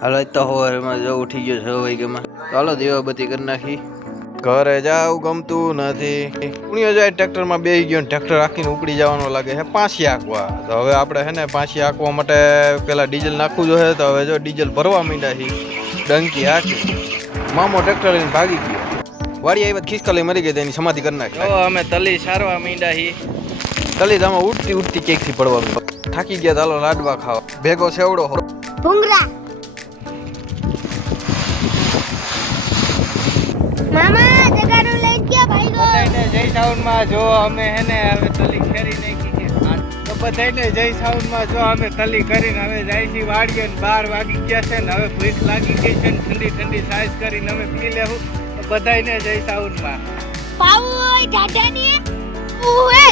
હાલો તો સવારમાં જો ઉઠી ગયો છ વાગ્યામાં. ચાલો દીવાબત્તી કરી નાખી. ઘરે જાવ ગમતું નથી. પુણ્યો જાય ટ્રેક્ટરમાં બેસી ગયો ટ્રેક્ટર રાખીને ઉપડી જવાનો લાગે છે. પાછી આંકવા. તો હવે આપણે છે ને પાછી આંકવા માટે પેલા ડીઝલ નાખવું જોઈએ. તો હવે જો ડીઝલ ભરવા માંડ્યા છીએ ડંકી હાકી મામો ટ્રેક્ટર લઈને ભાગી ગયો. વાડી આવી ખિસકા લઈ મરી ગઈ તેની એની સમાધિ કરી નાખી. અમે તલી સારવા માંડ્યા હી તલી તમે ઉઠતી ઉઠતી કેકથી પડવા. થાકી ગયા ચાલો લાડવા ખાવા. ભેગો સેવડો હો. ભૂંગરા મામા જગાડું લઈ ગયા ભાઈ ગો બધાયને જય સાઉન્ડમાં જો અમે હે ને હવે તલી ખેરી નાખી છે. તો બધાયને જય સાઉન્ડમાં જો અમે તલી કરીને હવે જાય છે વાડીએ ને બાર વાગી ગયા છે ને હવે ભૂખ લાગી ગઈ છે ને ઠંડી ઠંડી સાઈઝ કરીને અમે પી લેવું. તો બધાયને જય સાઉન્ડમાં. પાવું હોય ઢાઢાની. ઉવે